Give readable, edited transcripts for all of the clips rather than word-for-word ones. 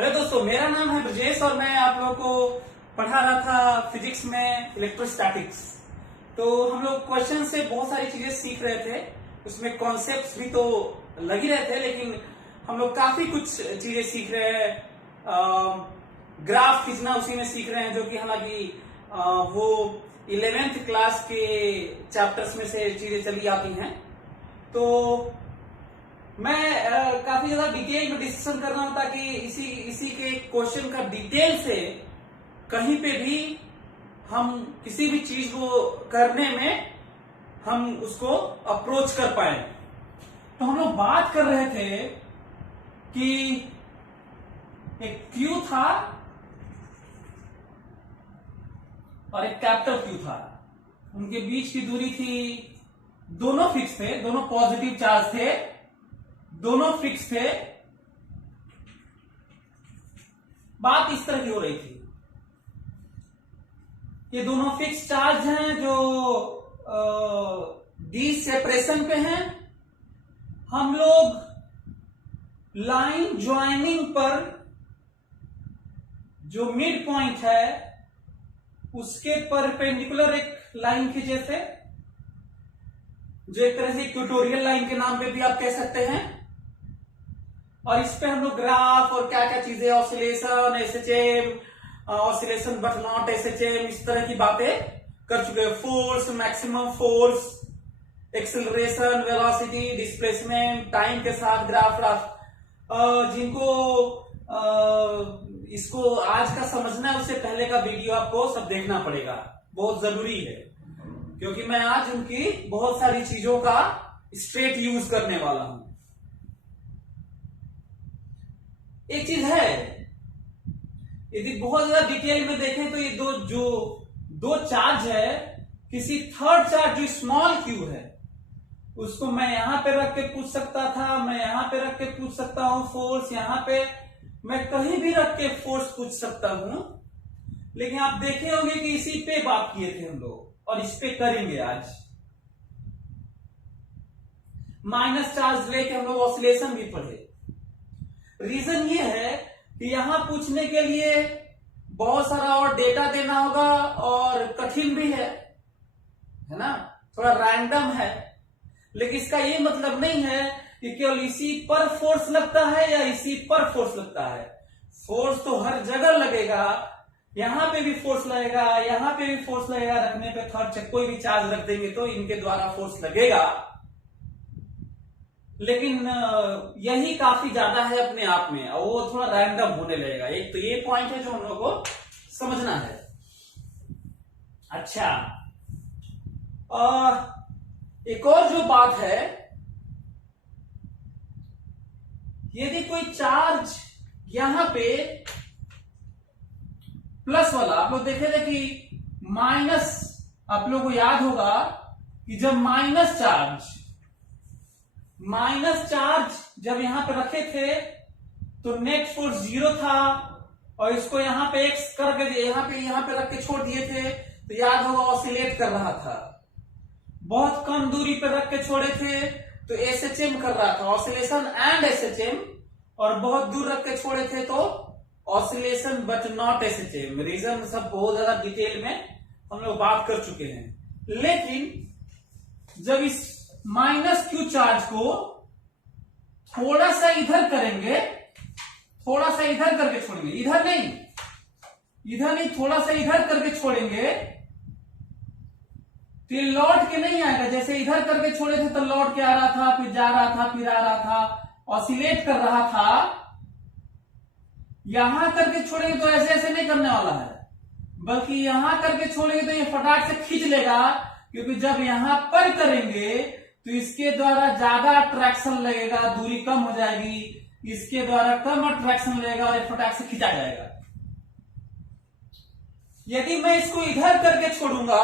Hello दोस्तों, मेरा नाम है ब्रजेश और मैं आप लोगों को पढ़ा रहा था फिजिक्स में इलेक्ट्रोस्टैटिक्स। तो हम लोग क्वेश्चन से बहुत सारी चीजें सीख रहे थे, उसमें कॉन्सेप्ट्स भी तो लग ही रहे थे, लेकिन हम लोग काफी कुछ चीजें सीख रहे हैं। ग्राफ खींचना उसी में सीख रहे हैं, जो कि हालांकि वो 11th क्लास के चैप्टर्स में से चीजें चली आती हैं। तो मैं काफी ज्यादा डिटेल में डिस्कशन कर रहा हूं ताकि इसी के क्वेश्चन का डिटेल से कहीं पे भी हम किसी भी चीज को करने में हम उसको अप्रोच कर पाए। तो हम लोग बात कर रहे थे कि एक क्यू था और एक कैपिटल क्यू था, उनके बीच की दूरी थी, दोनों फिक्स थे, दोनों पॉजिटिव चार्ज थे, दोनों फिक्स थे। बात इस तरह की हो रही थी, ये दोनों फिक्स चार्ज हैं जो डी सेपरेशन पे हैं। हम लोग लाइन ज्वाइनिंग पर जो मिड पॉइंट है उसके परपेंडिकुलर एक लाइन खींचे थे, जो एक तरह से इक्वेटोरियल लाइन के नाम पे भी आप कह सकते हैं। और इस पे हम लोग ग्राफ और क्या क्या चीजें, oscillation, SHM, oscillation but not SHM, इस तरह की बातें कर चुके हैं। Force, maximum force, acceleration, velocity, displacement, time के साथ ग्राफ। जिनको इसको आज का समझना है, उससे पहले का वीडियो आपको सब देखना पड़ेगा, बहुत जरूरी है, क्योंकि मैं आज उनकी बहुत सारी चीजों का स्ट्रेट यूज करने वाला हूं। एक चीज है, यदि बहुत ज्यादा डिटेल में देखें तो ये दो चार्ज है, किसी थर्ड चार्ज जो स्मॉल क्यू है उसको मैं यहां पे रख के पूछ सकता था, मैं यहां पे रख के पूछ सकता हूं फोर्स, यहां पे मैं कहीं भी रख के फोर्स पूछ सकता हूं। लेकिन आप देखे होंगे कि इसी पे बात किए थे हम लोग और इस पे करेंगे आज। माइनस चार्ज लेके हम लोग ऑसिलेशन भी पढ़े। रीजन ये है कि यहां पूछने के लिए बहुत सारा और डेटा देना होगा और कठिन भी है ना, थोड़ा रैंडम है। लेकिन इसका ये मतलब नहीं है कि केवल इसी पर फोर्स लगता है या इसी पर फोर्स लगता है। फोर्स तो हर जगह लगेगा, यहां पे भी फोर्स लगेगा, यहां पे भी फोर्स लगेगा, रखने पे थर्ड कोई भी चार्ज रख देंगे तो इनके द्वारा फोर्स लगेगा। लेकिन यही काफी ज्यादा है अपने आप में, और वो थोड़ा रैंडम होने लगेगा। एक तो ये पॉइंट है जो हम लोग को समझना है। अच्छा, एक और जो बात है, यदि कोई चार्ज यहां पे प्लस वाला, आप लोग देखे थे कि माइनस, आप लोग को याद होगा कि जब माइनस चार्ज जब यहां पे रखे थे तो नेट फोर्स 0 था, और इसको यहां पे एक्स करके यहां पे रख के छोड़ दिए थे, तो याद होगा ऑसिलेट कर रहा था। बहुत कम दूरी पे रख के छोड़े थे तो एसएचएम कर रहा था, ऑसिलेशन एंड एसएचएम, और बहुत दूर रख के छोड़े थे तो oscillation but not SHM. Reason सब बहुत ज्यादा डिटेल में हम लोग बात कर चुके हैं। लेकिन जब इस माइनस क्यू चार्ज को थोड़ा सा इधर करेंगे, थोड़ा सा इधर करके छोड़ेंगे, इधर नहीं, थोड़ा सा इधर करके छोड़ेंगे तो ये लौट के नहीं आएगा। जैसे इधर करके छोड़े थे तो लौट के आ रहा था, फिर जा रहा था, फिर आ रहा था, ऑसिलेट कर रहा था। यहां करके छोड़ेंगे तो ऐसे ऐसे नहीं करने वाला है, बल्कि यहां करके छोड़ेंगे तो ये फटाक से खींच लेगा, क्योंकि जब यहां पर करेंगे तो इसके द्वारा ज्यादा अट्रैक्शन लगेगा, दूरी कम हो जाएगी, इसके द्वारा कम अट्रैक्शन लगेगा और ये फटाक से खींचा जाएगा। यदि मैं इसको इधर करके छोड़ूंगा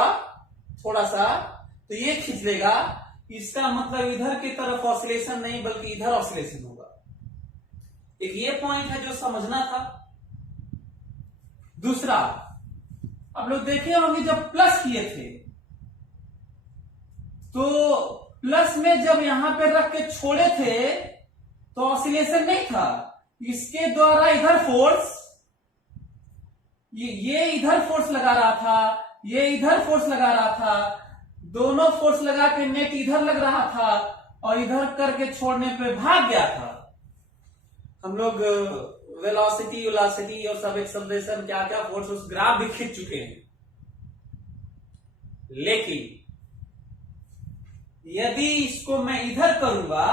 थोड़ा सा तो ये खींच लेगा, इसका मतलब इधर की तरफ ऑसिलेशन नहीं बल्कि इधर ऑसिलेशन होगा। एक ये पॉइंट है जो समझना था। दूसरा, आप लोग देखे होंगे जब प्लस किए थे तो प्लस में जब यहां पे रख के छोड़े थे तो ऑसिलेशन नहीं था, इसके द्वारा इधर फोर्स, ये इधर फोर्स लगा रहा था, ये इधर फोर्स लगा रहा था, दोनों फोर्स लगा के नेट इधर लग रहा था और इधर करके छोड़ने पे भाग गया था। हम लोग वेलोसिटी और सब एक्सेलरेशन क्या क्या फोर्स उस ग्राफ भी खींच चुके हैं। लेकिन यदि इसको मैं इधर करूंगा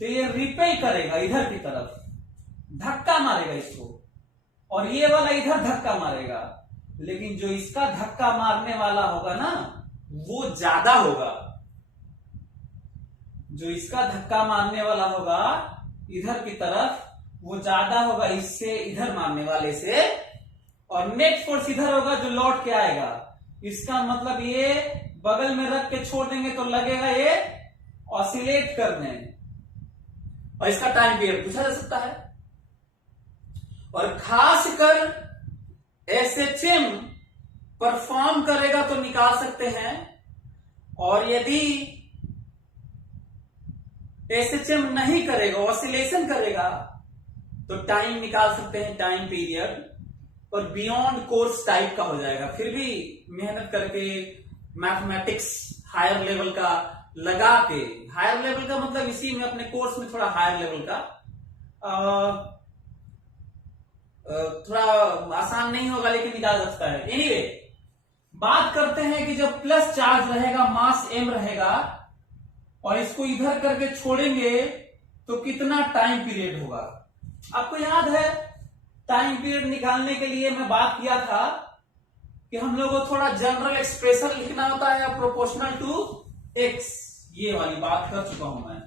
तो ये रिपेल करेगा इधर की तरफ, धक्का मारेगा इसको, और ये वाला इधर धक्का मारेगा। लेकिन जो इसका धक्का मारने वाला होगा ना वो ज्यादा होगा, जो इसका धक्का मारने वाला होगा इधर की तरफ वो ज्यादा होगा इससे, इधर मारने वाले से, और नेट फोर्स इधर होगा जो लौट के आएगा। इसका मतलब ये बगल में रख के छोड़ देंगे तो लगेगा ये ऑसिलेट करने, और इसका टाइम पीरियड पूछा जा सकता है। और खासकर एसएचएम परफॉर्म करेगा तो निकाल सकते हैं, और यदि एसएचएम नहीं करेगा, ऑसिलेशन करेगा, तो टाइम निकाल सकते हैं, टाइम पीरियड, और बियॉन्ड कोर्स टाइप का हो जाएगा। फिर भी मेहनत करके मैथमेटिक्स हायर लेवल का लगा के, हायर लेवल का मतलब इसी में अपने कोर्स में थोड़ा हायर लेवल का, थोड़ा आसान नहीं होगा लेकिन निकाल सकता है। एनीवे, बात करते हैं कि जब प्लस चार्ज रहेगा, मास m रहेगा, और इसको इधर करके छोड़ेंगे तो कितना टाइम पीरियड होगा। आपको याद है टाइम पीरियड निकालने के लिए मैं बात किया था कि हम लोग को थोड़ा जनरल एक्सप्रेशन लिखना होता है प्रोपोर्शनल टू x, ये वाली बात कर चुका हूं मैं।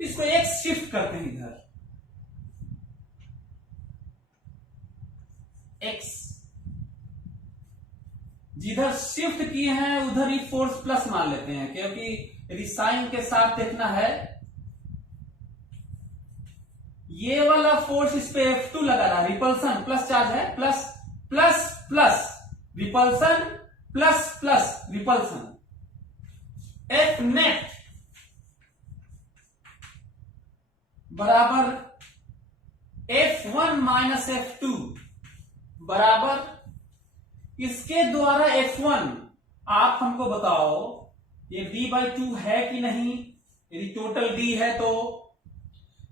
इसको x शिफ्ट करते हैं इधर, x जिधर शिफ्ट किए हैं उधर ही फोर्स प्लस मान लेते हैं, क्योंकि यदि साइन के साथ देखना है, ये वाला फोर्स इस पे F2 लगा रहा है, रिपल्सन प्लस चार्ज है, plus plus plus repulsion plus plus repulsion, F net बराबर F1 माइनस F2 बराबर इसके द्वारा F1। आप हमको बताओ ये d/2 है कि नहीं, यदि टोटल d है तो,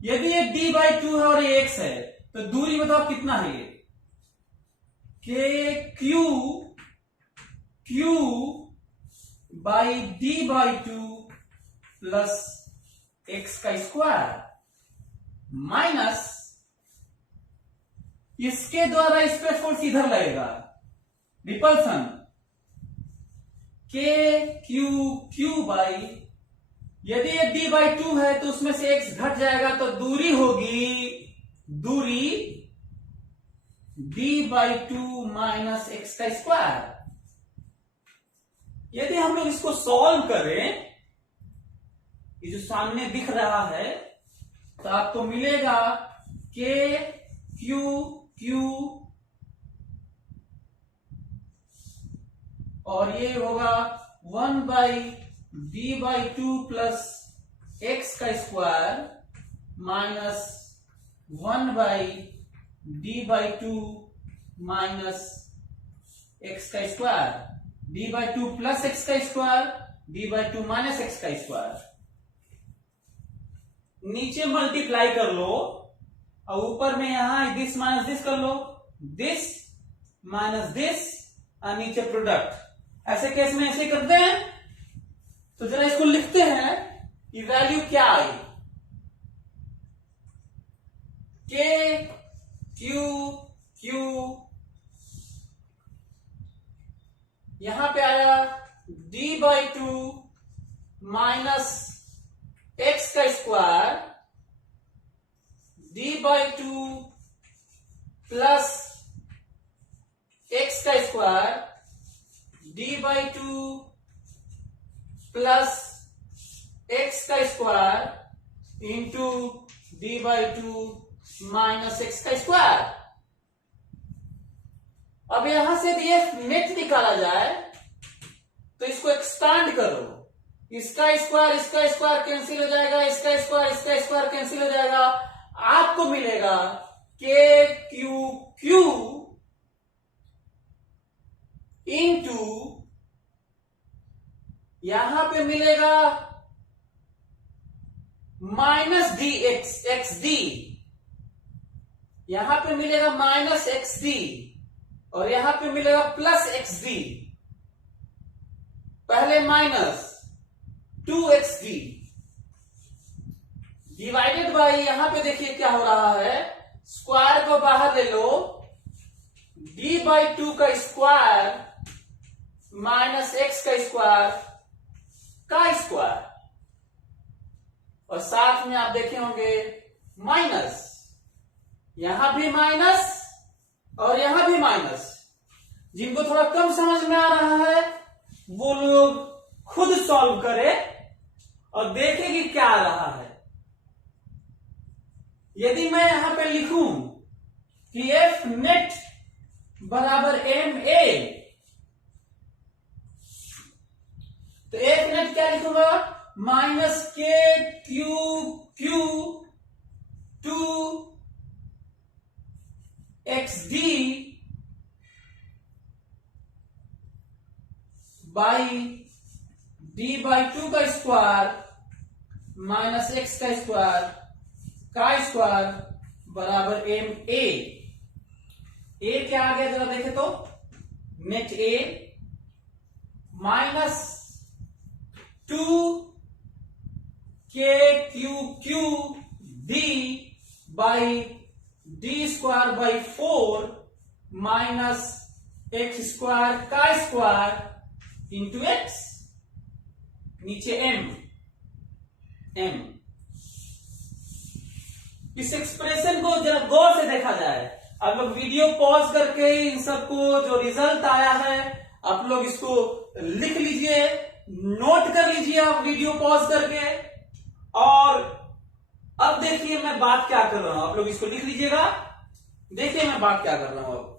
यदि ये d/2 है और ये x है तो दूरी बताओ कितना है ये, q by d/2 plus x का स्क्वायर माइनस इसके द्वारा इस पे फोर्स इधर लगेगा, रिपल्सन q बाई, यदि ये d/2 है तो उसमें से x घट जाएगा तो दूरी होगी, दूरी d/2 माइनस x का स्क्वायर। यदि हम लोग इसको सॉल्व करें, ये जो सामने दिख रहा है, तो आपको मिलेगा q और ये होगा 1/d/2 प्लस x का square minus 1/d/2 minus x का स्क्वायर, d/2 प्लस x का स्क्वायर, d/2 माइनस x का स्क्वायर। नीचे मल्टीप्लाई कर लो और ऊपर में यहां दिस माइनस दिस कर लो, दिस माइनस दिस और नीचे प्रोडक्ट। ऐसे केस में ऐसे करते हैं, तो जरा इसको लिखते हैं, ये वैल्यू क्या आई, Q यहां पे आया d/2 माइनस x का स्क्वायर, d/2 प्लस x का स्क्वायर, d/2 प्लस x का square into d/2 minus x का स्क्वायर। अब यहां से यदि नेट निकाला जाए तो इसको एक्सपांड करो, इसका स्क्वायर कैंसिल हो जाएगा, इसका स्क्वायर कैंसिल हो जाएगा। आपको मिलेगा के क्यू क्यू इंटू यहां पे मिलेगा माइनस डी एक्स डी, यहां पे मिलेगा माइनस एक्स डी और यहां पे मिलेगा प्लस एक्स डी। पहले माइनस 2xd डिवाइडेड बाई, यहां पे देखिए क्या हो रहा है, स्क्वायर को बाहर ले लो, d/2 का स्क्वायर माइनस x का स्क्वायर और साथ में आप देखे होंगे माइनस, यहां भी माइनस और यहां भी माइनस। जिनको थोड़ा कम समझ में आ रहा है वो लोग खुद सॉल्व करे और देखें कि क्या आ रहा है। यदि मैं यहां पे लिखूं कि एफ नेट बराबर एम ए, तो एफ नेट क्या लिखूंगा, माइनस के Q Q 2xd by d/2 का स्क्वायर माइनस x का स्क्वायर बराबर एम ए। ए क्या आ गया जरा देखे तो, नेट ए माइनस 2 के Q Q D by D square by 4 minus x square का स्क्वायर इंटू एक्स, नीचे एम। इस एक्सप्रेशन को जरा गौर से देखा जाए। आप लोग वीडियो पॉज करके इन सबको जो रिजल्ट आया है आप लोग इसको लिख लीजिए, नोट कर लीजिए आप वीडियो पॉज करके। और अब देखिए मैं बात क्या कर रहा हूं, आप लोग इसको लिख लीजिएगा, देखिए मैं बात क्या कर रहा हूं। अब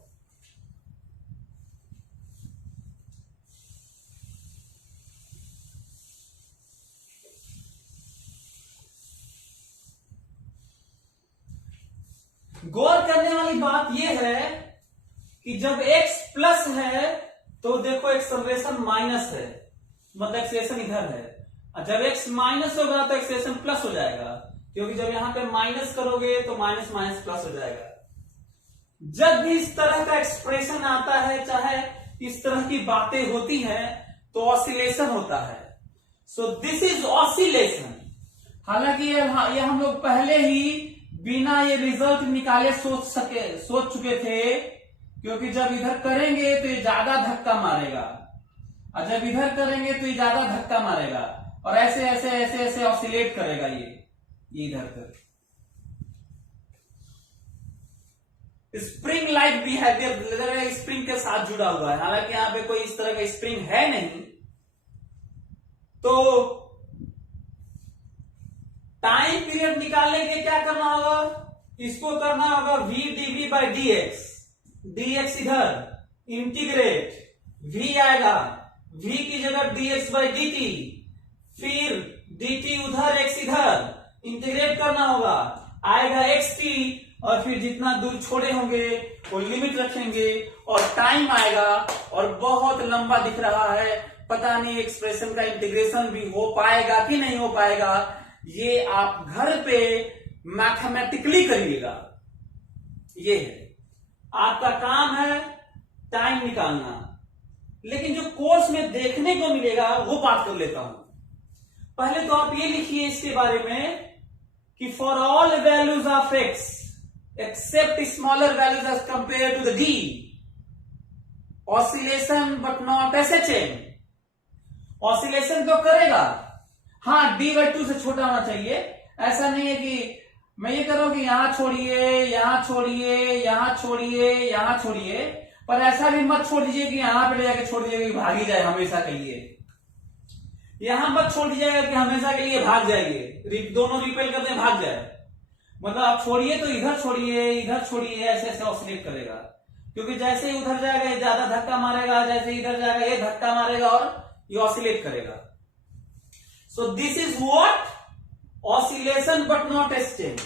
गौर करने वाली बात यह है कि जब x प्लस है तो देखो एक्सेलरेशन माइनस है, मतलब एक्सेलरेशन इधर है, और जब x माइनस होगा तो एक्सेलरेशन प्लस हो जाएगा, क्योंकि जब यहां पे माइनस करोगे तो माइनस माइनस प्लस हो जाएगा। जब भी इस तरह का एक्सप्रेशन आता है, चाहे इस तरह की बातें होती हैं, तो ऑसिलेशन होता है। सो दिस इज ऑसिलेशन। हालांकि ये हम लोग पहले ही बिना ये रिजल्ट निकाले सोच चुके थे, क्योंकि जब इधर करेंगे तो ये ज्यादा धक्का मारेगा और जब इधर करेंगे तो ये ज्यादा धक्का मारेगा और ऐसे ऐसे ऐसे ऐसे ऑसिलेट करेगा ये इधर तक। स्प्रिंग लाइक बिहेवियर स्प्रिंग के साथ जुड़ा हुआ है, हालांकि यहां पे कोई इस तरह का स्प्रिंग है नहीं। तो टाइम पीरियड निकालने के क्या करना होगा, इसको करना होगा v dv by dx, dx इधर इंटीग्रेट, v आएगा, v की जगह dx बाई dt, फिर dt उधर x इधर इंटीग्रेट करना होगा, आएगा xt और फिर जितना दूर छोड़े होंगे वो लिमिट रखेंगे और टाइम आएगा। और बहुत लंबा दिख रहा है, पता नहीं एक्सप्रेशन का इंटीग्रेशन भी हो पाएगा कि नहीं हो पाएगा, ये आप घर पे मैथमेटिकली करिएगा। ये है आपका काम है टाइम निकालना, लेकिन जो कोर्स में देखने को मिलेगा वो बात कर लेता हूं। पहले तो आप ये लिखिए इसके बारे में कि for all values of x except smaller values as compare to the D oscillation but not SHM. Oscillation तो करेगा, हाँ d/2 से छोटा होना चाहिए। ऐसा नहीं है कि मैं ये कर रहा हूं कि यहां छोड़िए यहां छोड़िए यहां छोड़िए यहां छोड़िए, पर ऐसा भी मत छोड़ दीजिए कि यहां पे ले जाके छोड़ दीजिएगा कि भाग ही जाए हमेशा के लिए। यहां मत छोड़ दीजिएगा कि हमेशा के लिए भाग जाएंगे, दोनों रिपेल करते हैं भाग जाए। मतलब आप छोड़िए तो इधर छोड़िए ऐसे ऐसे ऑसिलेट करेगा, क्योंकि जैसे ही उधर जाएगा ये ज्यादा धक्का मारेगा, जैसे इधर जाएगा ये धक्का मारेगा और ये ऑसिलेट करेगा। So this is what oscillation but not एसचेंज।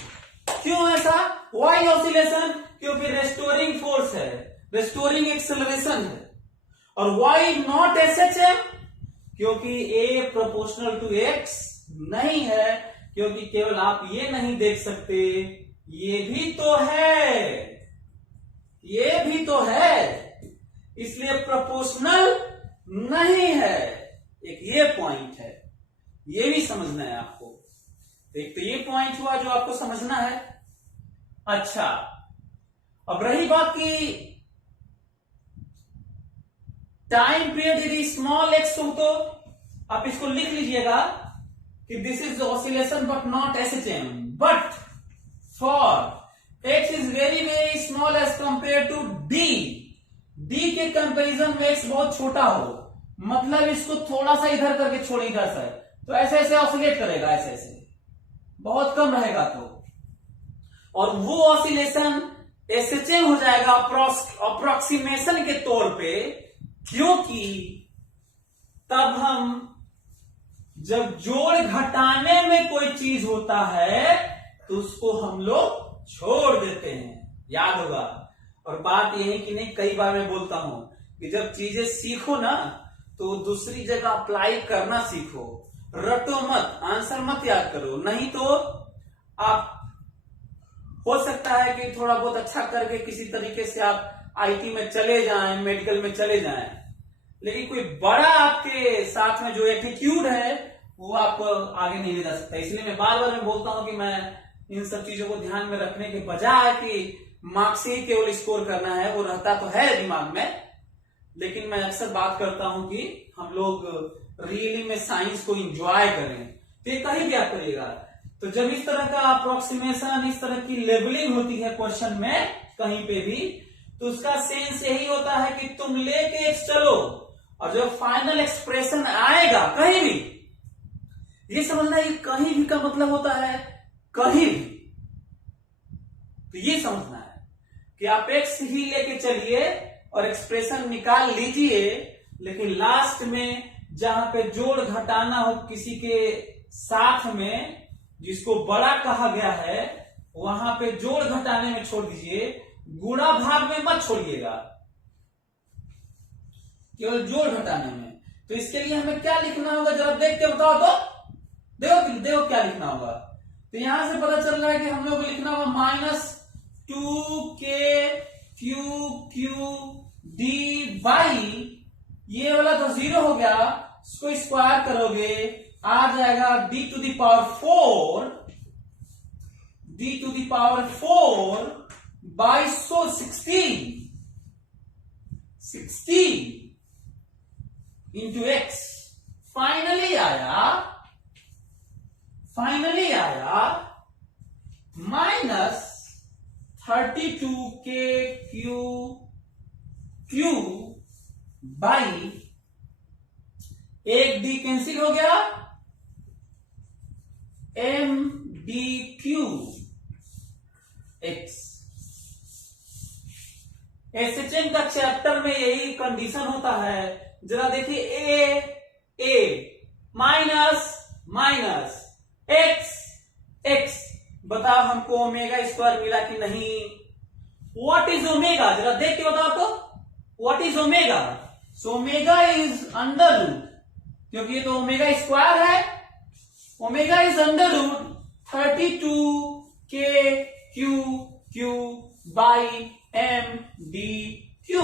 क्यों ऐसा? Why oscillation? क्योंकि रेस्टोरिंग फोर्स है, रेस्टोरिंग एक्सेलरेशन है। और वाई नॉट एसएचएम? क्योंकि ए प्रोपोर्शनल टू एक्स नहीं है, क्योंकि केवल आप ये नहीं देख सकते, ये भी तो है, ये भी तो है, इसलिए प्रोपोर्शनल नहीं है। एक ये पॉइंट है, ये भी समझना है आपको। एक तो ये पॉइंट हुआ जो आपको समझना है। अच्छा, अब रही बात की टाइम पीरियड, यदि स्मॉल एक्स हो तो आप इसको लिख लीजिएगा कि this is oscillation but not SHM, but for X is very very small as compare to D, D के कंपेरिजन में एक्स बहुत छोटा हो, मतलब इसको थोड़ा सा इधर करके छोड़िए इधर से, तो ऐसे ऐसे ऑसिलेट करेगा, ऐसे ऐसे बहुत कम रहेगा तो, और वो ऑसिलेशन एसएचएम हो जाएगा अप्रोक्सीमेशन के तौर पे, क्योंकि तब हम जब जोड़ घटाने में कोई चीज होता है तो उसको हम लोग छोड़ देते हैं, याद होगा। और बात यह है कि नहीं, कई बार मैं बोलता हूं कि जब चीजें सीखो ना तो दूसरी जगह अप्लाई करना सीखो, रटो मत, आंसर मत याद करो, नहीं तो आप हो सकता है कि थोड़ा बहुत अच्छा करके किसी तरीके से आप आईटी में चले जाएं, मेडिकल में चले जाएं, लेकिन कोई बड़ा आपके साथ में जो एटीट्यूड है वो आप आगे नहीं ले जा सकता। इसलिए मैं बार बार बोलता हूं कि मैं इन सब चीजों को ध्यान में रखने के बजाय कि मार्क्स ही केवल स्कोर करना है, वो रहता तो है दिमाग में, लेकिन मैं अक्सर बात करता हूं कि हम लोग रियली में साइंस को एंजॉय करें। तो ये कहीं भी आप करिएगा, तो जब इस तरह का अप्रोक्सीमेशन, इस तरह की लेबलिंग होती है क्वेश्चन में कहीं पे भी, तो उसका सेंस यही होता है कि तुम लेके एक चलो, और जो फाइनल एक्सप्रेशन आएगा कहीं भी, ये समझना है कहीं भी का मतलब होता है कहीं भी, तो ये समझना है कि आप एक्स ही लेके चलिए और एक्सप्रेशन निकाल लीजिए, लेकिन लास्ट में जहां पे जोड़ घटाना हो किसी के साथ में, जिसको बड़ा कहा गया है, वहां पे जोड़ घटाने में छोड़ दीजिए, गुणा भाग में मत छोड़िएगा, केवल जोड़ घटाने में। तो इसके लिए हमें क्या लिखना होगा, जरा देख के बताओ तो, देखो क्या लिखना होगा। तो यहां से पता चल रहा है कि हम लोग को लिखना होगा -2k क्यू डी बाई, ये वाला तो 0 हो गया, इसको स्क्वायर करोगे आ जाएगा d to the power 4 by 16 into X. Finally आया -32k क्यू बाई, एक डी कैंसिल हो गया, M D Q X. SHM का चैप्टर में यही कंडीशन होता है। जरा देखिए, ए माइनस एक्स, बताओ हमको ओमेगा स्क्वायर मिला कि नहीं। व्हाट इज ओमेगा, जरा देख के बताओ तो, what is omega. So omega is under root, क्योंकि ये तो ओमेगा स्क्वायर है, omega is under root 32k Q by M D Q.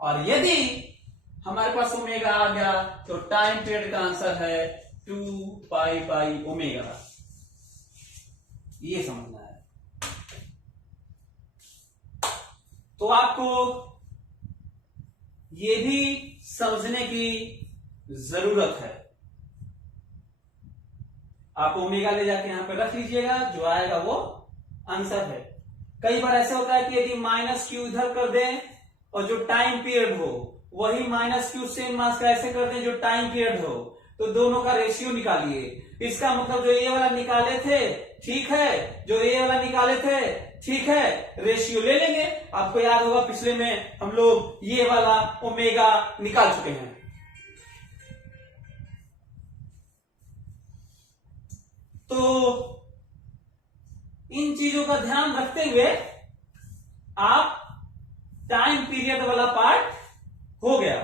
और यदि हमारे पास ओमेगा आ गया तो टाइम पीरियड का आंसर है 2 बाई ओमेगा। ये समझना है। तो आपको ये भी समझने की जरूरत है। आप ओमेगा ले जाके यहां पे रख लीजिएगा, जो आएगा वो आंसर है। कई बार ऐसा होता है कि यदि -q इधर कर दें और जो टाइम पीरियड हो वही -q सेम मास का ऐसे कर दें जो टाइम पीरियड हो, तो दोनों का रेशियो निकालिए। इसका मतलब जो ए वाला निकाले थे ठीक है, जो ए वाला निकाले थे ठीक है, रेशियो ले लेंगे। आपको याद होगा पिछले में हम लोग ये वाला ओमेगा निकाल चुके हैं। तो इन चीजों का ध्यान रखते हुए आप टाइम पीरियड वाला पार्ट हो गया।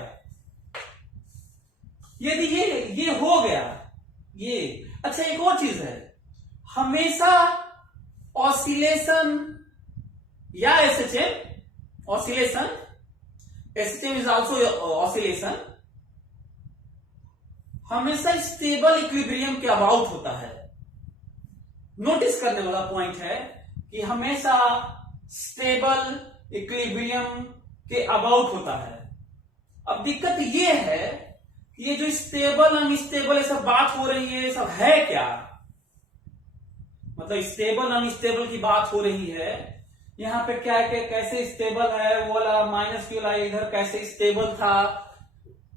यदि ये हो गया, ये अच्छा, एक और चीज है, हमेशा ऑसिलेशन या SHM, oscillation, SHM is also oscillation, हमेशा स्टेबल इक्विलिब्रियम के अबाउट होता है। नोटिस करने वाला पॉइंट है कि हमेशा स्टेबल इक्विलिब्रियम के अबाउट होता है। अब दिक्कत ये है कि ये जो स्टेबल अनस्टेबल ये सब बात हो रही है, ये सब है क्या? मतलब स्टेबल अनस्टेबल की बात हो रही है, यहां पे क्या है, कैसे स्टेबल है, वो वाला माइनस क्यू वाला इधर कैसे स्टेबल था।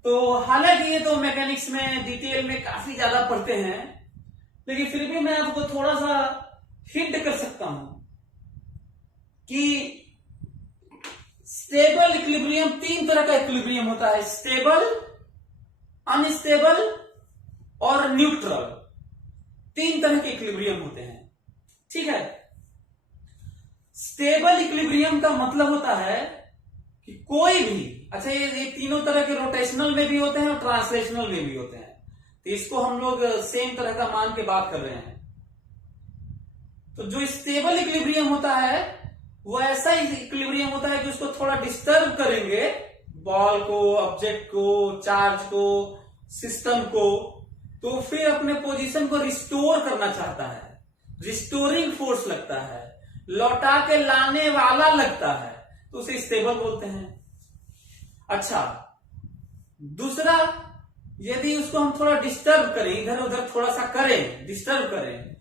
तो हालांकि ये तो मैकेनिक्स में डिटेल में काफी ज्यादा पढ़ते हैं, लेकिन फिर भी मैं आपको थोड़ा सा हिंट कर सकता हूं कि स्टेबल इक्विलिब्रियम, तीन तरह का इक्विलिब्रियम होता है, स्टेबल, अनस्टेबल और न्यूट्रल। तीन तरह के इक्विलिब्रियम होते हैं, ठीक है। स्टेबल इक्विलिब्रियम का मतलब होता है कि कोई भी, अच्छा ये तीनों तरह के रोटेशनल में भी होते हैं और ट्रांसलेशनल में भी होते हैं, तो इसको हम लोग सेम तरह का मान के बात कर रहे हैं। तो जो स्टेबल इक्विलिब्रियम होता है वो ऐसा इक्विलिब्रियम होता है कि उसको थोड़ा डिस्टर्ब करेंगे, बॉल को, ऑब्जेक्ट को, चार्ज को, सिस्टम को, तो फिर अपने पोजीशन को रिस्टोर करना चाहता है, रिस्टोरिंग फोर्स लगता है, लौटा के लाने वाला लगता है, तो उसे स्टेबल बोलते हैं। अच्छा, दूसरा, यदि उसको हम थोड़ा डिस्टर्ब करें, इधर उधर थोड़ा सा करें, डिस्टर्ब करें,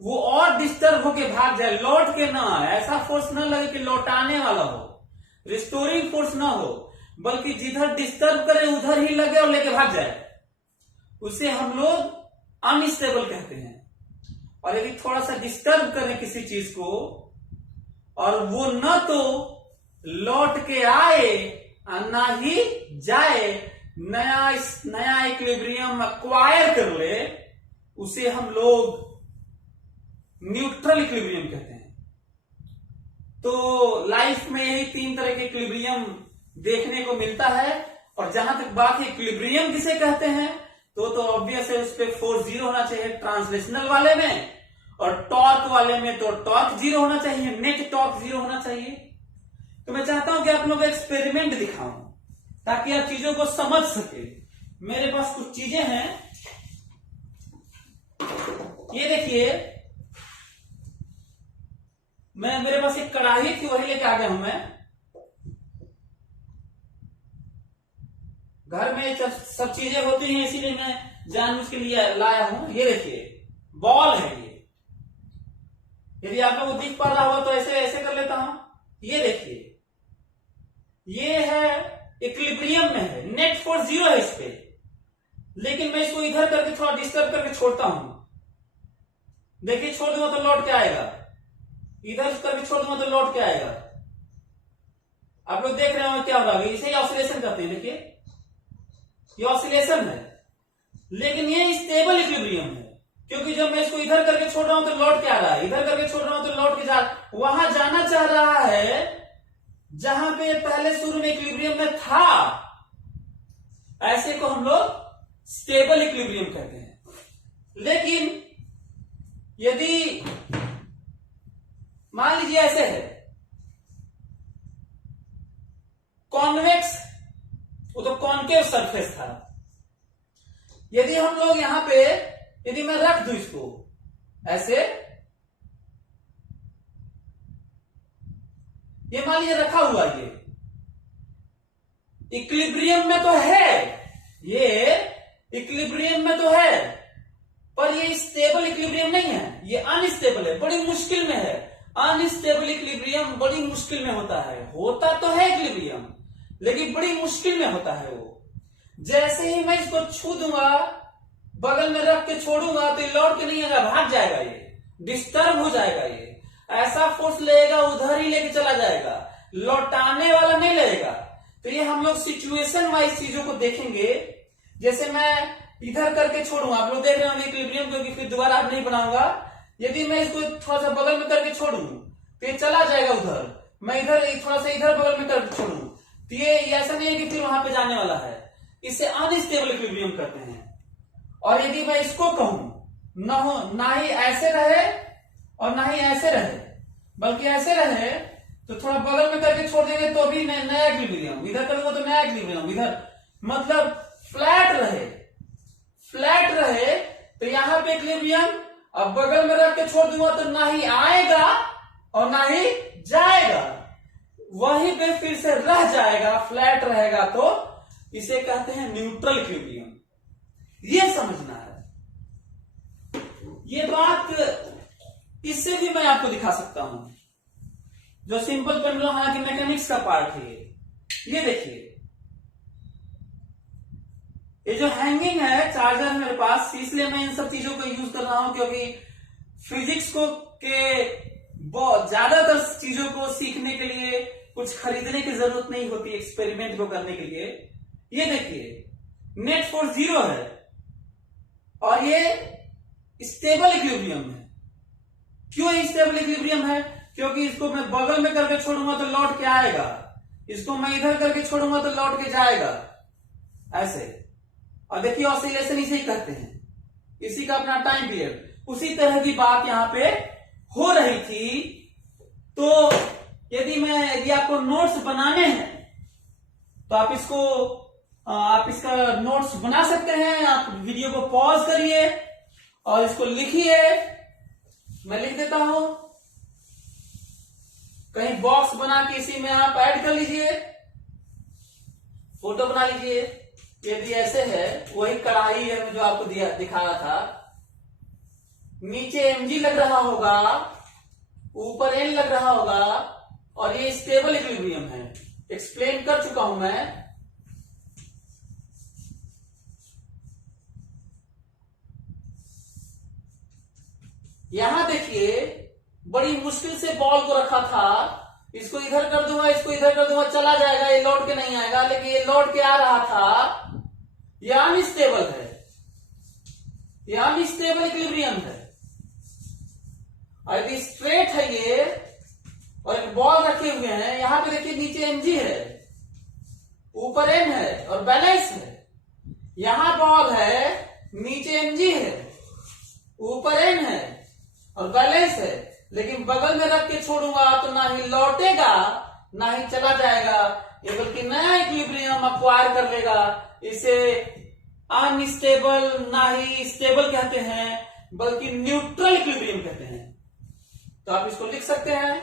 वो और डिस्टर्ब होके भाग जाए, लौट के ना आए, ऐसा फोर्स ना लगे कि लौटाने वाला हो, रिस्टोरिंग फोर्स ना हो, बल्कि जिधर डिस्टर्ब करे उधर ही लगे और लेके भाग जाए, उसे हम लोग अनस्टेबल कहते हैं। और यदि थोड़ा सा डिस्टर्ब करें किसी चीज को और वो न तो लौट के आए और ना ही जाए, नया इक्विलिब्रियम एक्वायर कर ले, उसे हम लोग न्यूट्रल इक्विलिब्रियम कहते हैं। तो लाइफ में यही तीन तरह के इक्विलिब्रियम देखने को मिलता है। और जहां तक बात है इक्विलिब्रियम किसे कहते हैं, तो ऑब्वियस है उस पर फोर्स जीरो होना चाहिए ट्रांसलेशनल वाले में, और टॉर्क वाले में तो टॉर्क जीरो होना चाहिए, नेट टॉर्क जीरो होना चाहिए। तो मैं चाहता हूं कि आप लोग एक्सपेरिमेंट दिखाऊं ताकि आप चीजों को समझ सके। मेरे पास कुछ चीजें हैं, ये देखिए, मेरे पास एक कढ़ाई थी, वही लेके आ गया हूं मैं। घर में सब चीजें होती हैं, इसीलिए मैं जानबूझ के लिए लाया हूं। ये देखिए, बॉल है ये, यदि आप लोगों को दिख पा रहा होगा तो ऐसे ऐसे कर लेता हूं। ये देखिए, ये है इक्विलिब्रियम में है, नेट फोर्स जीरो है इस पे, लेकिन मैं इसको इधर करके थोड़ा डिस्टर्ब करके छोड़ता हूं। देखिए, छोड़ दूंगा तो लौट के आएगा, इधर करके छोड़ दूंगा तो लौट के आएगा। आप लोग देख रहे हो क्या हो रहा है, इसे ही ऑसिलेशन करते हैं। देखिए, ये ऑसिलेशन है, लेकिन ये स्टेबल इक्विलिब्रियम है, क्योंकि जब मैं इसको इधर करके छोड़ रहा हूं तो लौट के आ रहा है, इधर करके छोड़ रहा हूं तो लौट के जा, वहां जाना चाह रहा है जहां पे पहले शुरू में इक्विलिब्रियम में था। ऐसे को हम लोग स्टेबल इक्विलिब्रियम कहते हैं। लेकिन यदि मान लीजिए ऐसे है, कॉन्वेक्स, वो तो कॉन्केव सरफेस था, यदि हम लोग यहां पे, यदि मैं रख दूं इसको ऐसे, ये मान लीजिए रखा हुआ, ये इक्विलिब्रियम में तो है, ये इक्विलिब्रियम में तो है, पर ये स्टेबल इक्विलिब्रियम नहीं है, ये अनस्टेबल है, बड़ी मुश्किल में है। अनस्टेबल इक्विलिब्रियम बड़ी मुश्किल में होता है, होता तो है इक्विलिब्रियम, लेकिन बड़ी मुश्किल में होता है वो। जैसे ही मैं इसको छू दूंगा, बगल में रख के छोड़ूंगा तो ये लौट के नहीं आएगा, भाग जाएगा, ये डिस्टर्ब हो जाएगा, ये ऐसा फोर्स लेगा उधर ही लेके चला जाएगा, लौटाने वाला नहीं लगेगा। तो ये हम लोग सिचुएशन वाइज चीजों को देखेंगे। जैसे मैं इधर करके छोड़ूंगा, आप लोग देख रहे होंगे इक्विलिब्रियम, क्योंकि फिर दोबारा आप नहीं बनाऊंगा। यदि मैं इसको थोड़ा सा बगल में करके छोड़ू तो ये चला जाएगा उधर, मैं इधर थोड़ा सा इधर बगल में करके छोड़ू तो ये ऐसा नहीं है कि फिर वहां पे जाने वाला है। इसे अनस्टेबल इक्विलिब्रियम कहते हैं। और यदि मैं इसको कहूं ना ही ऐसे रहे और ना ही ऐसे रहे, बल्कि ऐसे रहे, तो थोड़ा बगल में करके छोड़ देंगे तो भी नया इक्विलिब्रियम, इधर करूंगा तो नया इक्विलिब्रियम, इधर मतलब फ्लैट रहे, फ्लैट रहे तो यहां पे इक्विलिब्रियम, अब बगल में रख के छोड़ दूंगा तो ना ही आएगा और ना ही जाएगा, वहीं पे फिर से रह जाएगा, फ्लैट रहेगा, तो इसे कहते हैं न्यूट्रल इक्विलिब्रियम। ये समझना है। ये बात इससे भी मैं आपको दिखा सकता हूं, जो सिंपल पेंडुलम हालांकि मैकेनिक्स का पार्ट है। ये देखिए, ये जो हैंगिंग है चार्जर है मेरे पास, इसलिए मैं इन सब चीजों को यूज कर रहा हूं, क्योंकि फिजिक्स को के बहुत ज्यादातर चीजों को सीखने के लिए कुछ खरीदने की जरूरत नहीं होती एक्सपेरिमेंट को करने के लिए। ये देखिए, नेट फोर्स 0 है और ये स्टेबल इक्विलिब्रियम है। क्यों स्टेबल इक्विलिब्रियम है? क्योंकि इसको मैं बगल में करके छोड़ूंगा तो लौट के आएगा, इसको मैं इधर करके छोड़ूंगा तो लौट के जाएगा, ऐसे। और देखिए ऑसिलेशन इसे ही कहते हैं, इसी का अपना टाइम पीरियड। उसी तरह की बात यहां पे हो रही थी। तो यदि आपको नोट्स बनाने हैं तो आप इसका नोट्स बना सकते हैं। आप वीडियो को पॉज करिए और इसको लिखिए। मैं लिख देता हूं, कहीं बॉक्स बना के इसी में आप ऐड कर लीजिए, फोटो बना लीजिए। यदि ऐसे है, वही कढ़ाई है जो आपको दिखा रहा था, नीचे mg लग रहा होगा, ऊपर n लग रहा होगा, और ये स्टेबल इक्विलिब्रियम है। एक्सप्लेन कर चुका हूं मैं। यहां देखिए, बड़ी मुश्किल से बॉल को रखा था, इसको इधर कर दूंगा, इसको इधर कर दूंगा, चला जाएगा, ये लौट के नहीं आएगा, लेकिन ये लौट के आ रहा था। ये अनस्टेबल है, ये अनस्टेबल इक्विलिब्रियम है। और यदि स्ट्रेट है ये और एक बॉल रखे हुए हैं, यहां पे देखिए नीचे mg है, ऊपर n है और बैलेंस है। यहां बॉल है, नीचे mg है, ऊपर n है और बैलेंस है, लेकिन बगल में रख के छोड़ूंगा तो ना ही लौटेगा ना ही चला जाएगा, ये बल्कि नया इक्विलिब्रियम अक्वायर कर लेगा। इसे अनस्टेबल ना ही स्टेबल कहते हैं, बल्कि न्यूट्रल इक्विलिब्रियम कहते हैं। तो आप इसको लिख सकते हैं।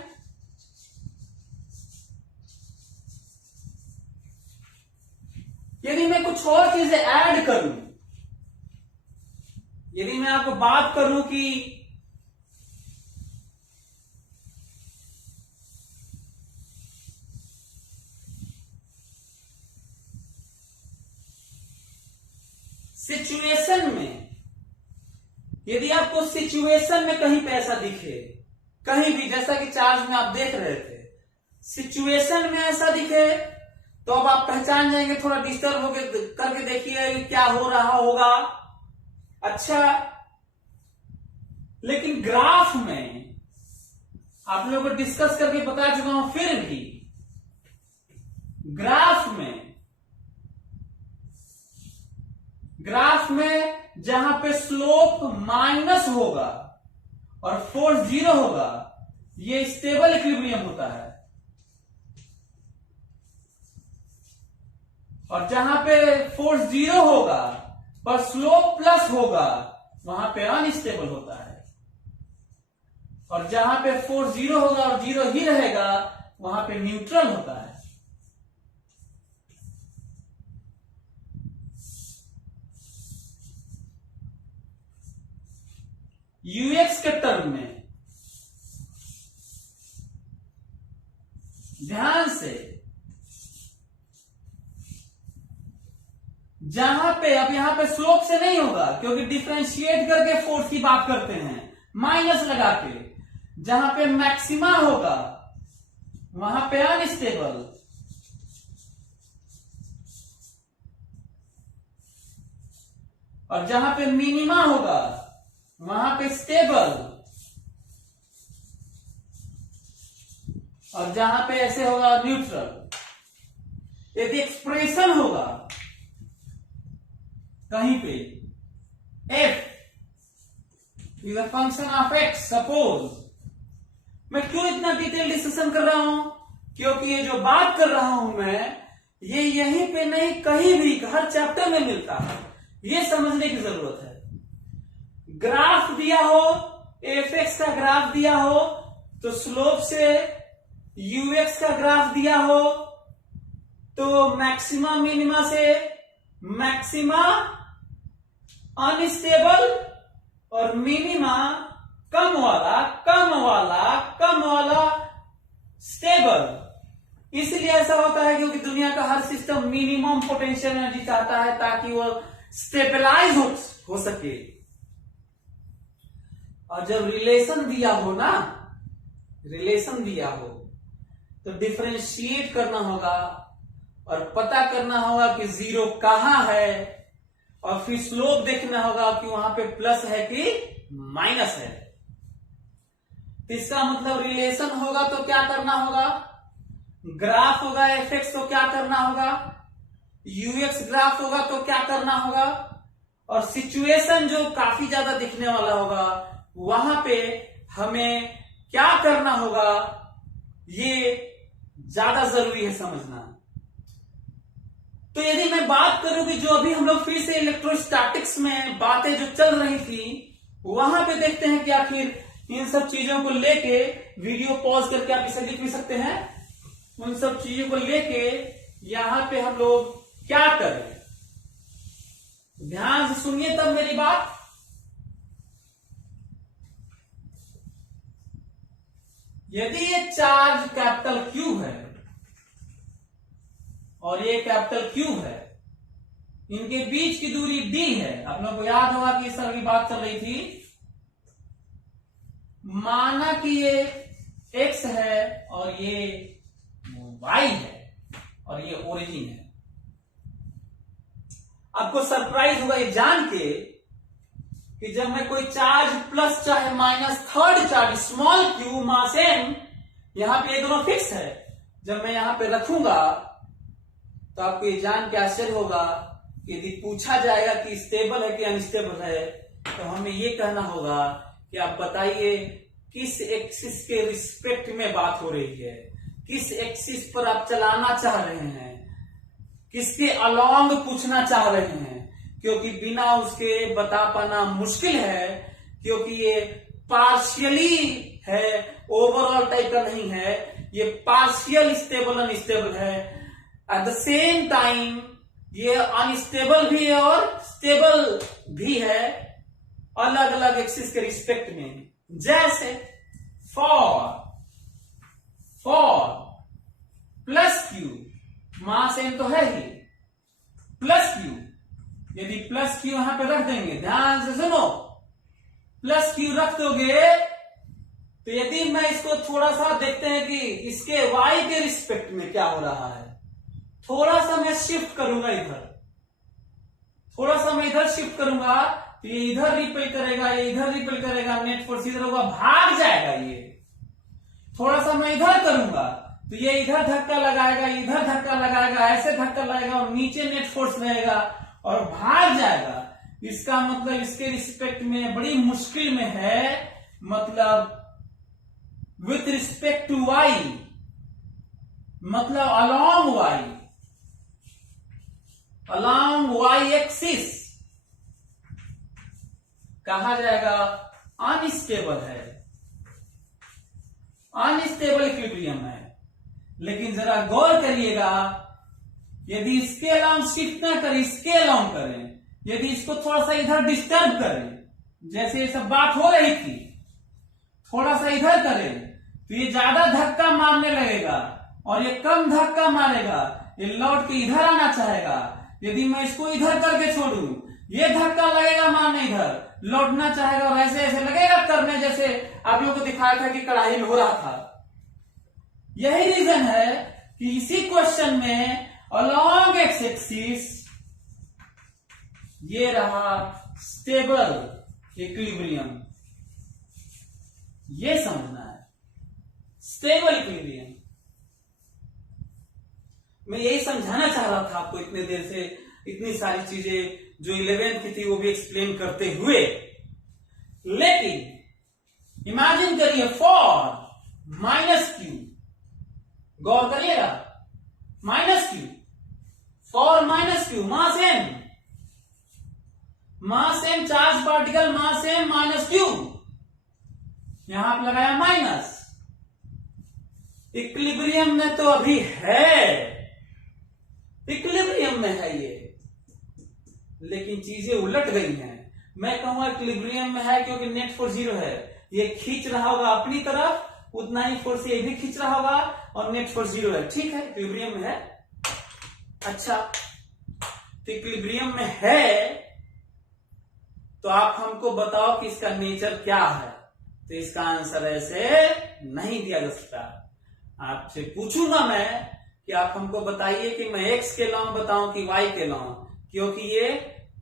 यदि मैं कुछ और चीजें ऐड करूं, यदि मैं आपको बात करूं कि सिचुएशन में, यदि आपको सिचुएशन में कहीं पे ऐसा दिखे, कहीं भी, जैसा कि चार्ज में आप देख रहे थे, सिचुएशन में ऐसा दिखे, तो अब आप पहचान जाएंगे। थोड़ा डिस्टर्ब होकर करके देखिए क्या हो रहा होगा। अच्छा, लेकिन ग्राफ में आप लोगों को डिस्कस करके बता चुका हूं, फिर भी ग्राफ में जहां पे स्लोप माइनस होगा और फोर्स 0 होगा, ये स्टेबल इक्विलिब्रियम होता है। और जहां पे फोर्स 0 होगा पर स्लोप प्लस होगा, वहां पे अनस्टेबल होता है। और जहां पे फोर्स 0 होगा और 0 ही रहेगा, वहां पे न्यूट्रल होता है। यूएक्स के टर्म में ध्यान से, जहां पे, अब यहां पे स्लोप से नहीं होगा क्योंकि डिफरेंशिएट करके फोर्स की बात करते हैं, माइनस लगा के। जहां पे मैक्सिमा होगा वहां पे अनस्टेबल, और जहां पे मिनिमा होगा वहां पे स्टेबल, और जहां पे ऐसे होगा न्यूट्रल। यदि एक्सप्रेशन होगा कहीं पे f is a function of x, suppose, मैं क्यों इतना डिटेल डिस्कशन कर रहा हूं, क्योंकि ये जो बात कर रहा हूं मैं, ये यहीं पे नहीं कहीं भी हर चैप्टर में मिलता है, ये समझने की जरूरत है। ग्राफ दिया हो, fx का ग्राफ दिया हो, तो स्लोप से ux का ग्राफ दिया हो, तो मैक्सिमा मिनिमा से मैक्सिमा अनस्टेबल और मिनिमा कम वाला स्टेबल। इसलिए ऐसा होता है क्योंकि दुनिया का हर सिस्टम मिनिमम पोटेंशियल एनर्जी चाहता है ताकि वो स्टेबलाइज हो सके। और जब रिलेशन दिया हो तो डिफरेंशिएट करना होगा और पता करना होगा कि जीरो कहां है, और फिर स्लोप देखना होगा कि वहां पे प्लस है कि माइनस है। इसका मतलब रिलेशन होगा तो क्या करना होगा, ग्राफ होगा fx तो क्या करना होगा, ux ग्राफ होगा तो क्या करना होगा, और सिचुएशन जो काफी ज्यादा दिखने वाला होगा वहां पे हमें क्या करना होगा, ये ज्यादा जरूरी है समझना। तो यदि मैं बात करूं कि जो अभी हम लोग फिर से इलेक्ट्रोस्टैटिक्स में बातें जो चल रही थी, वहां पे देखते हैं कि आखिर इन सब चीजों को लेके, वीडियो पॉज करके आप इसे लिख भी सकते हैं, उन सब चीजों को लेके यहां पे हम लोग क्या करें, ध्यान से सुनिए तब मेरी बात। यदि ये चार्ज कैपिटल Q है और ये कैपिटल Q है, इनके बीच की दूरी d है, आप लोगों को याद होगा कि इस तरह की बात चल रही थी। माना कि ये x है और ये y है और ये ओरिजिन है। आपको सरप्राइज होगा ये जान के कि जब मैं कोई चार्ज प्लस चाहे minus third charge small q मास m, यहां पे ये दोनों फिक्स है, जब मैं यहां पे रखूंगा तो आपको ये जान के आश्चर्य होगा कि यदि पूछा जाएगा कि स्टेबल है कि अनस्टेबल है, तो हमें ये कहना होगा कि आप बताइए किस एक्सिस के रिस्पेक्ट में बात हो रही है, किस एक्सिस पर आप चलाना चाह रहे हैं, किसके अलोंग पूछना चाह रहे हैं, क्योंकि बिना उसके बता पाना मुश्किल है, क्योंकि ये पार्शियली है, ओवरऑल टाइप का नहीं है, ये पार्शियल स्टेबल अनस्टेबल है। एट द सेम टाइम ये अनस्टेबल भी है और स्टेबल भी है, अलग अलग एक्सिस के रिस्पेक्ट में। जैसे for plus Q, mass M तो है ही, प्लस क्यू, यदि प्लस क्यू यहां पे रख देंगे, ध्यान से सुनो, प्लस क्यू रख दोगे तो यदि मैं इसको थोड़ा सा देखते हैं कि इसके y के रिस्पेक्ट में क्या हो रहा है, थोड़ा सा मैं शिफ्ट करूंगा इधर, थोड़ा सा मैं इधर शिफ्ट करूंगा तो ये इधर रिपेल करेगा, ये इधर रिपेल करेगा, नेट फोर्स इधर होगा, भाग जाएगा ये। थोड़ा सा मैं इधर करूंगा तो ये इधर धक्का लगाएगा, इधर धक्का लगाएगा, ऐसे धक्का लगाएगा और नीचे नेट फोर्स रहेगा और भाग जाएगा। इसका मतलब इसके रिस्पेक्ट में बड़ी मुश्किल में है, मतलब विथ रिस्पेक्ट टू y, मतलब along y एक्सिस कहा जाएगा अनस्टेबल है, अनस्टेबल इक्विलिब्रियम है। लेकिन जरा गौर करिएगा, यदि इसके अलाउंग शिफ्ट ना करें, इसके अलाउंग करें, यदि इसको थोड़ा सा इधर डिस्टर्ब करें, जैसे ये सब बात हो रही थी, थोड़ा सा इधर करें तो ये ज्यादा धक्का मारने लगेगा और ये कम धक्का मारेगा, ये लौट के इधर आना चाहेगा। यदि मैं इसको इधर करके छोड़ू, ये धक्का लगेगा मारने, इधर लौटना चाहेगा और ऐसे ऐसे लगेगा करने, जैसे आप लोगों को दिखाया था कि कढ़ाई में हो रहा था। यही रीजन है कि इसी क्वेश्चन में अलोंग एक्स एक्सिस ये रहा स्टेबल इक्विलिब्रियम, ये समझना है। स्टेबल इक्विलिब्रियम मैं यही समझाना चाह रहा था आपको इतने देर से, इतनी सारी चीजें जो 11th की थी वो भी एक्सप्लेन करते हुए। लेकिन इमेजिन करिए फॉर माइनस क्यू, गौर करिएगा, minus Q, for minus Q, mass M, charge particle mass M minus Q, यहां पर लगाया माइनस। इक्विलिब्रियम में तो अभी है, इक्विलिब्रियम में है ये, लेकिन चीजें उलट गई हैं। मैं कहूंगा इक्विलिब्रियम में है क्योंकि नेट फोर्स 0 है, ये खींच रहा होगा अपनी तरफ, उतना ही फोर्स ये भी खींच रहा होगा और नेट फोर्स 0 है। ठीक है, इक्विलिब्रियम में है। अच्छा, तो इक्विलिब्रियम में है तो आप हमको बताओ कि इसका नेचर क्या है। तो इसका आंसर ऐसे नहीं दिया जा सकता। आपसे पूछूंगा मैं कि आप हमको बताइए कि मैं एक्स के लॉ बताऊं कि वाई के लॉ, क्योंकि ये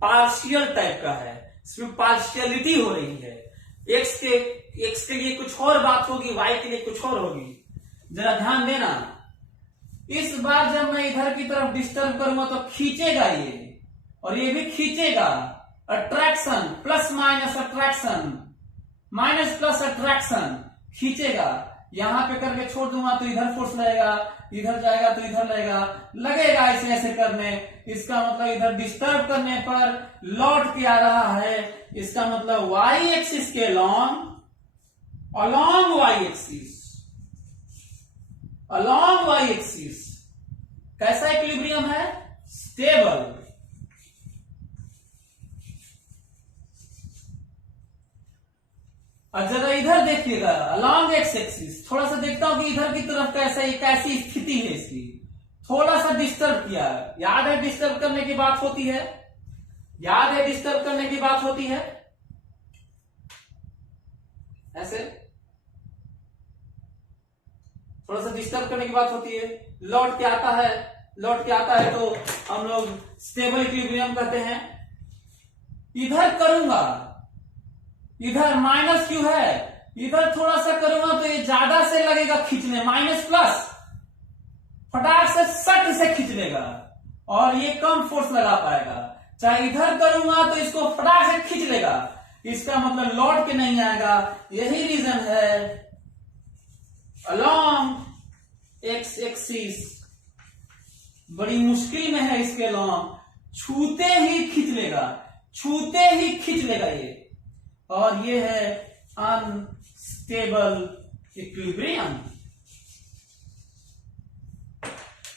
पार्शियल टाइप का है, इसमें पार्शियलिटी हो रही है। एक्स के लिए कुछ और बात होगी, वाई के लिए कुछ और होगी। जरा ध्यान देना, इस बार जब मैं इधर की तरफ डिस्टर्ब करूंगा तो खींचेगा ये, और ये भी खींचेगा। Attraction, plus minus attraction, minus plus attraction, खींचेगा। यहां पे करके छोड़ दूंगा तो इधर फोर्स लगेगा, इधर जाएगा तो इधर लगेगा ऐसे ऐसे करने। इसका मतलब इधर डिस्टर्ब करने पर लौट के आ रहा है। इसका मतलब वाई एक्सिस के अलोंग वाई एक्सिस कैसा इक्विलिब्रियम है? स्टेबल। और जरा इधर देखिएगा, अलोंग एक्स एक्सिस, थोड़ा सा देखता हूं कि इधर की तरफ कैसी स्थिति है इसकी। थोड़ा सा डिस्टर्ब किया, याद है डिस्टर्ब करने की बात होती है, याद है डिस्टर्ब करने की बात होती है, ऐसे थोड़ा सा डिस्टर्ब करने की बात होती है। लौट के आता है तो हम लोग स्टेबल इक्विलिब्रियम कहते हैं। इधर करूंगा, इधर माइनस क्यू है, इधर थोड़ा सा करूंगा तो ये ज्यादा से लगेगा खींचने, माइनस प्लस, फटाक से सट से खींच लेगा और ये कम फोर्स लगा पाएगा। चाहे इधर करूंगा तो इसको फटाक से खींच लेगा, इसका मतलब लौट के नहीं आएगा। यही रीजन है अलोंग एक्स एक्सिस बड़ी मुश्किल में है। इसके अलोंग छूते ही खींच लेगा ये, और ये है अनस्टेबल इक्विलिब्रियम।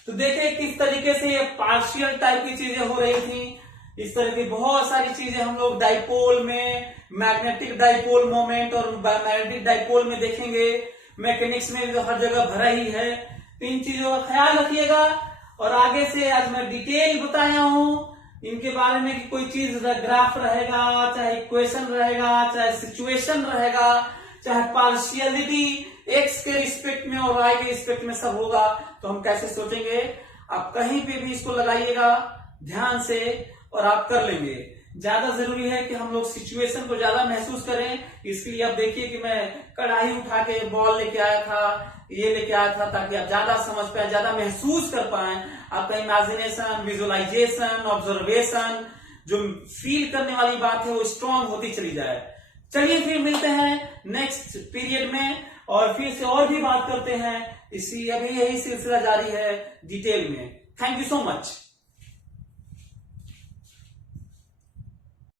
तो देखें किस तरीके से ये पार्शियल टाइप की चीजें हो रही थी। इस तरह की बहुत सारी चीजें हम लोग डाइपोल में, मैग्नेटिक डाइपोल मोमेंट और मैग्नेटिक डाइपोल में देखेंगे। मैकेनिक्स में भी तो हर जगह भरा ही है। तो इन चीजों का ख्याल रखिएगा। और आगे से आज मैं डिटेल बताया हूं इनके बारे में कि कोई चीज ग्राफ रहेगा, चाहे इक्वेशन रहेगा, चाहे सिचुएशन रहेगा, चाहे पार्शियलिटी एक्स के रिस्पेक्ट में और वाई के रिस्पेक्ट में सब होगा, तो हम कैसे सोचेंगे। आप कहीं पे भी इसको लगाइएगा ध्यान से और आप कर लेंगे। ज्यादा जरूरी है कि हम लोग सिचुएशन को ज्यादा महसूस करें। इसके लिए आप देखिए कि मैं कढ़ाई उठा के बॉल लेके आया था, ये लेके आया था, ताकि आप ज्यादा समझ पाए, ज्यादा महसूस कर पाए। आपका इमेजिनेशन, विजुअलाइजेशन, ऑब्जर्वेशन, जो फील करने वाली बात है वो स्ट्रांग होती चली जाए। चलिए फिर मिलते हैं नेक्स्ट पीरियड में और फिर से और भी बात करते हैं। इसी अभी यही सिलसिला जारी है डिटेल में। Thank you so much.